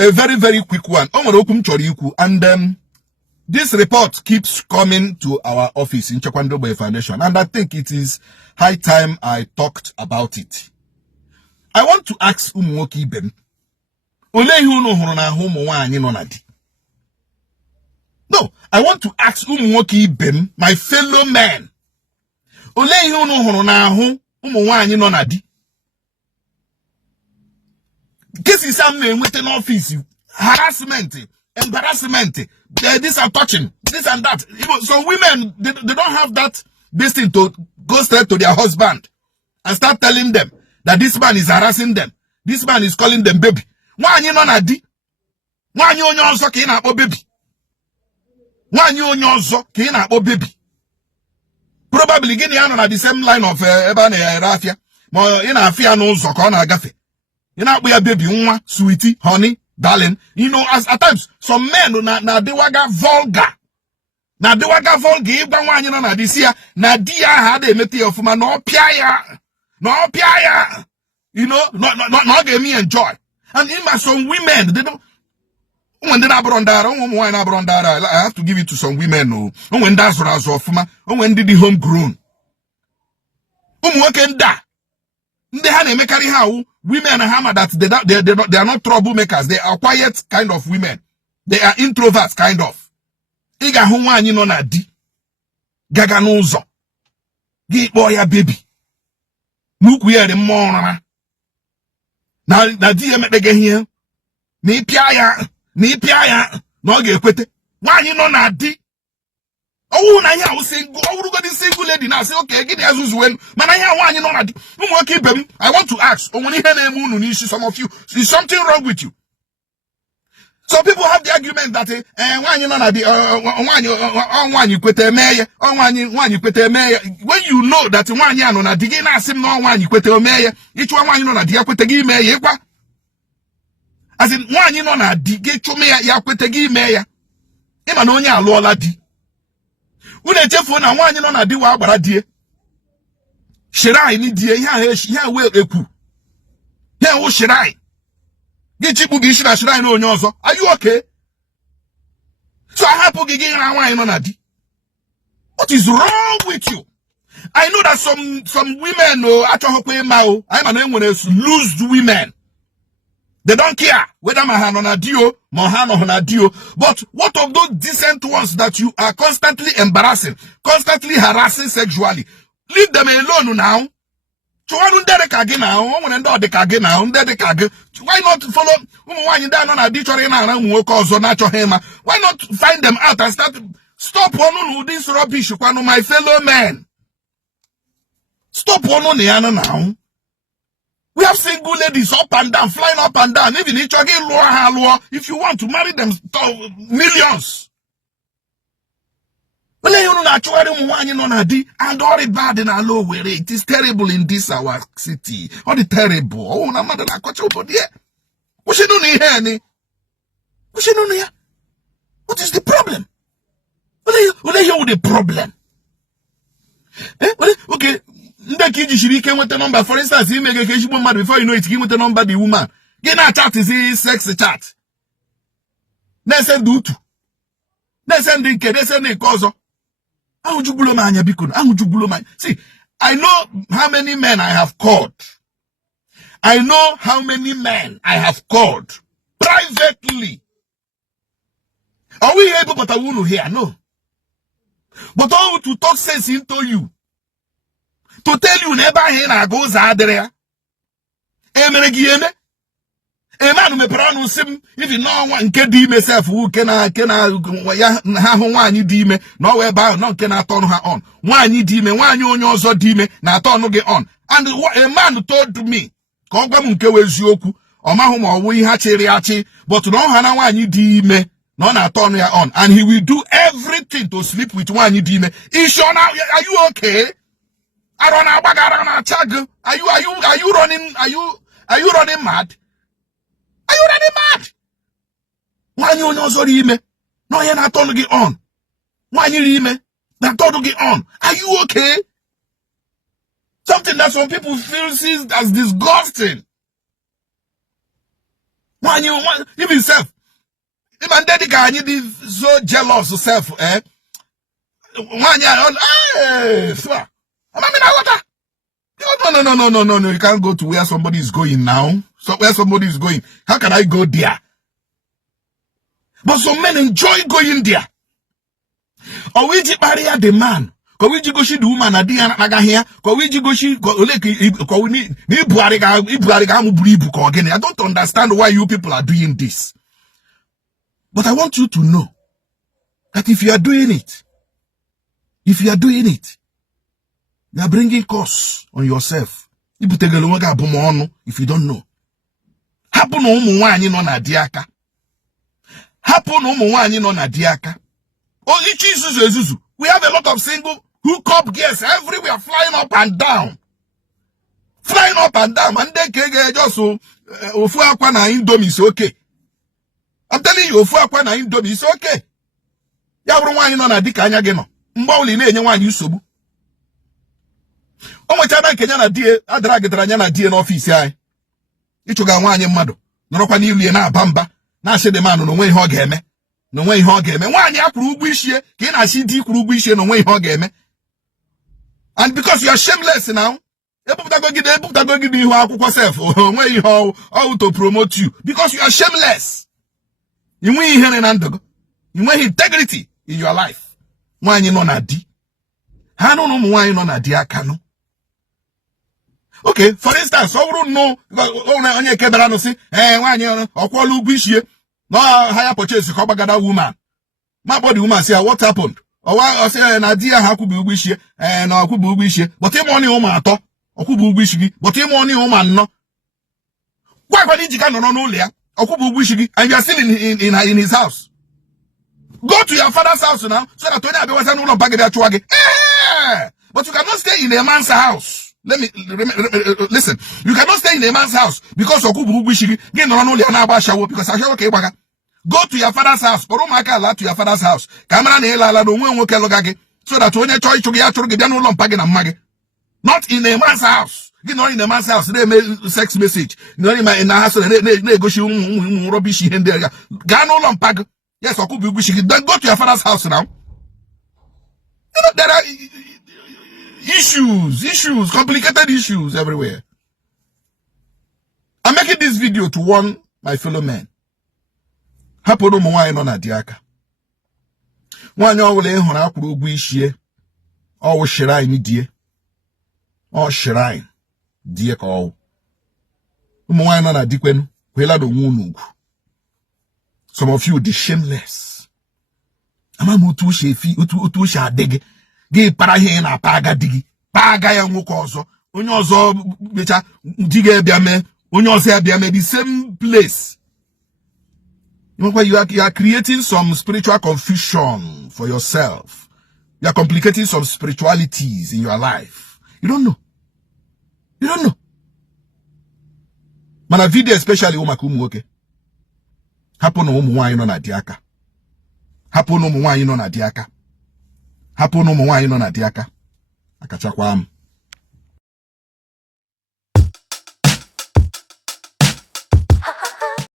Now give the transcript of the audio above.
a very, very quick one. And this report keeps coming to our office in Chekwandoboy Foundation, and I think it is high time I talked about it. I want to ask Umuwoki Ibem, no, I want to ask Umuwoki Ibem, my fellow man, case is some with an office, harassment, embarrassment, this are touching, this and that. Some women, they don't have that this thing to go straight to their husband and start telling them that this man is harassing them. This man is calling them baby. Why you not di? Why you also can't baby? Why you also can't baby? Probably getting on the same line of Ebane Rafia. More in a fear no so corner gaffy. You know, we are baby, sweetie, honey, darling. You know, as at times, some men na they waga vulgar. Na they waga vulgar, if one you know, na this year, na dia had a meti of man, no piaya. No piaya. You know, not give me enjoy. And even some women, they don't. When they are brondara, I have to give it to some women. No, when that's what I was off, when did the homegrown? Working that. They had a make how women hammer that they are not troublemakers. They are quiet kind of women. They are introverts kind of. Iga huwa ni no na di. Gaga nozo. Gi boy ya baby. Nuku ye de mona. Na di me de here. Ni pia ya. No ge kwete. Wanyi no na di. Oh, na ya single. Oh, got this single lady now. Say, okay, give me as well. Man, I want you know that. I want to ask. Oh, when you hear some of you, is something wrong with you? Some people have the argument that when you know that when you quit a mayor, when you quit a mayor, when you know that one year on a digging as him no one you quit a mayor, each one you know that you quit a give mayor. As in one you know that dig to mayor, you quit a give mayor. Even on your lola di. When I tell for now, one you know na di wa bara die. Shirai ni die ya we eku. Ya wo shirai. Get you be shirai no onyoso. Are you okay? So I have to get na one you know na di. What is wrong with you? I know that some women no atahokwe mao. I know when lose women. They don't care whether Mahan on a dio, Mohan on a dio. But what of those decent ones that you are constantly embarrassing, constantly harassing sexually? Leave them alone now. Why not follow? Why not find them out and stop on this rubbish, my fellow men? Stop on now. We have single ladies up and down, flying up and down, even each other lower. If you want to marry them, millions. And all the bad in our low way, it is terrible in this our city. All the terrible. Oh, na mother na kocha over there. What she don't hear any? What she don't hear? What is the problem? What are you with the problem? Okay. With the number, for instance, you make a case woman before you know it, give with the number the woman. Get that chat is sex chat. They send do to. They send the kid, they send the cause. How would you blow my bikun? How would you blow my? See, I know how many men I have called. I know how many men I have called privately. Are we able but I won't hear? No. But I want to talk sense into you. To tell you never hear goes out there. Man me pronoun sim if you know one can do myself who can have one you dime no whereby no can I turn her on. One you dime, one you also dime, na turn get on. And what a man told me, Kogwamunke Yoku, or Mahoma we hachi, but no hana one you dime, no na turn her on. And he will do everything to sleep with one you dime. Is sure now are you okay? Are you running mad? Are you running mad? Why you know so rime? No, you're not turning it on. Why you rime? Not turning it on. Are you okay? Something that some people feel sees as disgusting. even self. Even daddy guy need so jealous of self, eh? No. You can't go to where somebody is going now. So where somebody is going. How can I go there? But some men enjoy going there. Or we barrier the man. Ko we go shi the woman adi anaga here. Ko we go shi ko we ni ibuariga mu buribu ko again. I don't understand why you people are doing this. But I want you to know that if you are doing it, you are bringing costs on yourself. If you don't know. Happen no umu wanyi no na diaka. Happen no umu wanyi no na diaka. Oh, Ichi. We have a lot of single hookup girls everywhere flying up and down. And then just so ofu akwa na Indomie is okay. I'm telling you, ofu akwa na Indomie is okay. Ya buru wanyi no na dika anya gị no. Mgba uli na-enye wanyi nsogbu. O nwechana Kenya na die adara gidara anya na die n'office anyị. Ichuga nwaanyị mmadụ nọrọkwa n'ilie na abamba na asị de man no nwe ihe ọ ga-eme. No nwe ihe ọ ga-eme. Nwaanyị akwụrụ ụgwọ ishie ka ị na-asị di kwụrụ ụgwọ ishie no nwe ihe ọ ga-eme. And because you are shameless now, ebupụtago gị ihu akwụkwọ self nwe ihe ọ to promote you because you are shameless. You nwe ihe na ndụ. You nwe integrity in your life. Nwaanyị nọ na di. Ha no ụmụ nwaanyị nọ na di aka no. Okay, for instance, no onye kebara no si nwaanyị ọkwọla ụgwọ ishie no higher purchase ka ọgbagada woman. My body woman say what happened? Owa say na di ha kwubu ụgwọ ishie na ọkwụbu ụgwọ ishie but ime oni ụmụ atọ ọkwụbu ụgwọ ishie but ime oni ụmụ anọ. Kwa iji ka nọ n'ụlọ ya ọkwụbu ụgwọ ishie and you are still in his house. Go to your father's house now so that when you are n'ụlọ mpagide achụwa gị. But you cannot stay in a man's house. Listen, you cannot stay in a man's house because okubu ugwishigi gị nọrọ n'ụlọ ya na-agba ashawo because ashawo ka ịgbaga. Go to your father's house. Kpọrọ ụmụaka ala to your father's house. Ka mara na ịla ala na onwe nwoke lụga gị so that onye chọọ ịchụ gị ya chụrụ gị bịa n'ụlọ mpa gị na mma gị. Not in a man's house. Gị nọrọ in a man's house na-eme sex message. Nọrọ na house na-egosi ụmụ rubbish ihe ndị ya. Gaa n'ụlọ mpa gị. Yes, okubu ugwishigi. Then go to your father's house now. You know, there are issues, complicated issues everywhere. I'm making this video to warn my fellow men. Hapono mwanyi no na diaka. Mwanyi owele hona akwuru ogwu ishie. Owo shrine die. O shrine die ka owo. Mwanyi no na dikwenu. Kwela do nwunu. Some of you the shameless. Ama mutu shefi, utu shadege. Gị para ihe na paga digi paga ya nwoke ọzọ onye ọzọ becha diga ebia me onye ọzọ ebia me the same place. You are creating some spiritual confusion for yourself. You are complicating some spiritualities in your life. You don't know. Mana video especially ụmụaka ụmụ nwoke. Hapụ na ụmụ nwaanyị nọ na di aka. Hapụ na ụmụ nwaanyị nọ na di aka. Happen no mwanyi no na diaka. Akachakwa am.